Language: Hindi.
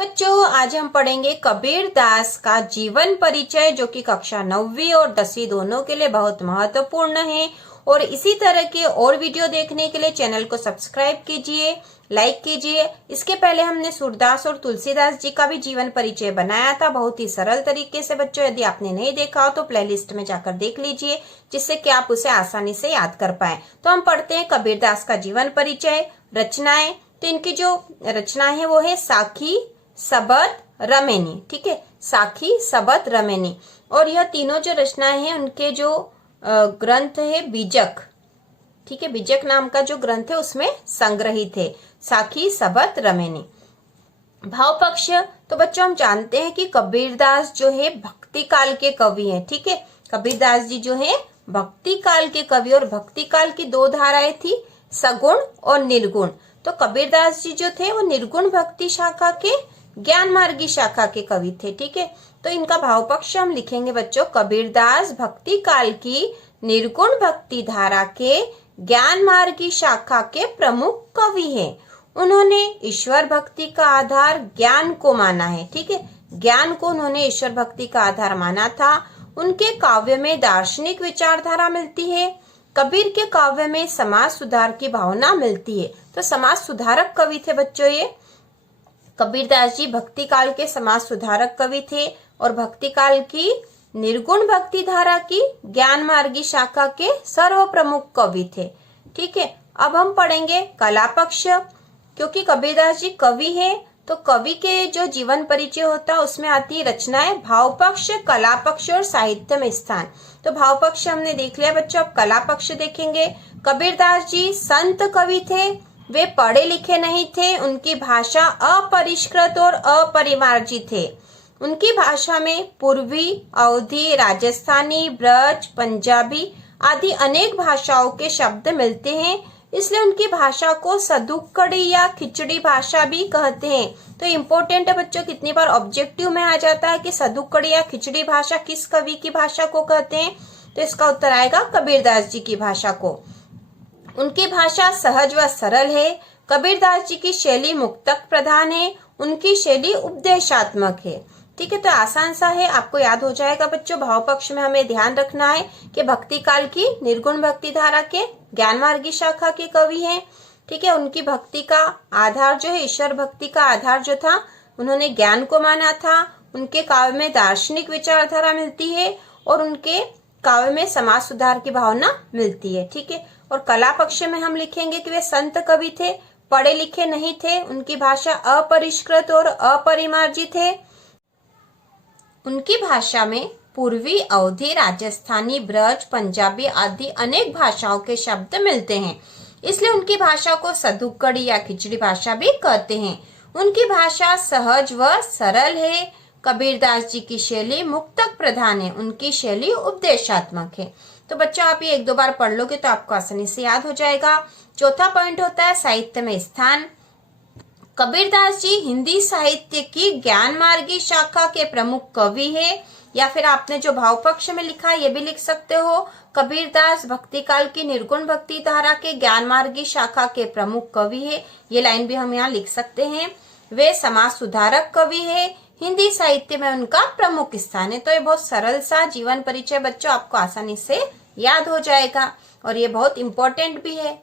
बच्चों आज हम पढ़ेंगे कबीर दास का जीवन परिचय, जो कि कक्षा 9वीं और 10वीं दोनों के लिए बहुत महत्वपूर्ण है। और इसी तरह के और वीडियो देखने के लिए चैनल को सब्सक्राइब कीजिए, लाइक कीजिए। इसके पहले हमने सूरदास और तुलसीदास जी का भी जीवन परिचय बनाया था, बहुत ही सरल तरीके से। बच्चों यदि आपने नहीं देखा हो तो प्लेलिस्ट में जाकर देख लीजिए, जिससे कि आप उसे आसानी से याद कर पाए। तो हम पढ़ते हैं कबीर दास का जीवन परिचय। रचनाएं, तो इनकी जो रचना है वो है साखी, सबद, रमेनी। ठीक है, साखी, सबद, रमेनी। और यह तीनों जो रचनाएं हैं उनके जो ग्रंथ है बीजक। ठीक है, बीजक नाम का जो ग्रंथ है उसमें संग्रहित है साखी, सबद, रमेनी। भाव पक्ष, तो बच्चों हम जानते हैं कि कबीरदास जो है भक्ति काल के कवि हैं। ठीक है, कबीरदास जी जो है भक्ति काल के कवि, और भक्ति काल की दो धाराएं थी, सगुण और निर्गुण। तो कबीरदास जी जो थे वो निर्गुण भक्ति शाखा के, ज्ञान मार्गी शाखा के कवि थे। ठीक है, तो इनका भाव पक्ष हम लिखेंगे बच्चों, कबीरदास भक्ति काल की निर्गुण भक्ति धारा के ज्ञान मार्गी शाखा के प्रमुख कवि हैं। उन्होंने ईश्वर भक्ति का आधार ज्ञान को माना है। ठीक है, ज्ञान को उन्होंने ईश्वर भक्ति का आधार माना था। उनके काव्य में दार्शनिक विचारधारा मिलती है। कबीर के काव्य में समाज सुधार की भावना मिलती है। तो समाज सुधारक कवि थे बच्चों ये। कबीरदास जी भक्ति काल के समाज सुधारक कवि थे और भक्ति काल की निर्गुण भक्ति धारा की ज्ञान मार्गी शाखा के सर्व प्रमुख कवि थे। ठीक है, अब हम पढ़ेंगे कला पक्ष। क्योंकि कबीरदास जी कवि है तो कवि के जो जीवन परिचय होता है उसमें आती है रचनाएं, भाव पक्ष, कला पक्ष और साहित्य में स्थान। तो भाव पक्ष हमने देख लिया बच्चों, अब कला पक्ष देखेंगे। कबीरदास जी संत कवि थे, वे पढ़े लिखे नहीं थे। उनकी भाषा अपरिष्कृत और अपरिमार्जित थे। उनकी भाषा में पूर्वी, अवधी, राजस्थानी, ब्रज, पंजाबी आदि अनेक भाषाओं के शब्द मिलते हैं। इसलिए उनकी भाषा को सदुक्कड़ी या खिचड़ी भाषा भी कहते हैं। तो इम्पोर्टेंट है बच्चों, कितनी बार ऑब्जेक्टिव में आ जाता है कि सदुक्कड़ी या खिचड़ी भाषा किस कवि की भाषा को कहते हैं। तो इसका उत्तर आएगा कबीरदास जी की भाषा को। उनकी भाषा सहज व सरल है। कबीरदास जी की शैली मुक्तक प्रधान है, उनकी शैली उपदेशात्मक है। ठीक है, तो आसान सा है, आपको याद हो जाएगा बच्चों। भाव पक्ष में हमें ध्यान रखना है कि भक्ति काल की निर्गुण भक्ति धारा के ज्ञान मार्गी शाखा के कवि हैं। ठीक है, उनकी भक्ति का आधार जो है, ईश्वर भक्ति का आधार जो था, उन्होंने ज्ञान को माना था। उनके काव्य में दार्शनिक विचारधारा मिलती है और उनके काव्य में समाज सुधार की भावना मिलती है। ठीक है, और कला पक्ष में हम लिखेंगे कि वे संत कवि थे, पढ़े लिखे नहीं थे। उनकी भाषा अपरिष्कृत और अपरिमार्जित है। उनकी भाषा में पूर्वी, अवधी, राजस्थानी, ब्रज, पंजाबी आदि अनेक भाषाओं के शब्द मिलते हैं। इसलिए उनकी भाषा को सदुक्कड़ी या खिचड़ी भाषा भी कहते हैं। उनकी भाषा सहज व सरल है। कबीरदास जी की शैली मुक्तक प्रधान है, उनकी शैली उपदेशात्मक है। तो बच्चों आप ये एक दो बार पढ़ लोगे तो आपको आसानी से याद हो जाएगा। चौथा पॉइंट होता है साहित्य में स्थान। कबीरदास जी हिंदी साहित्य की ज्ञान मार्गी शाखा के प्रमुख कवि है, या फिर आपने जो भाव पक्ष में लिखा है ये भी लिख सकते हो। कबीरदास भक्ति काल की निर्गुण भक्ति धारा के ज्ञान मार्गी शाखा के प्रमुख कवि है, ये लाइन भी हम यहाँ लिख सकते हैं। वे समाज सुधारक कवि है, हिंदी साहित्य में उनका प्रमुख स्थान है। तो ये बहुत सरल सा जीवन परिचय बच्चों, आपको आसानी से याद हो जाएगा और ये बहुत इंपॉर्टेंट भी है।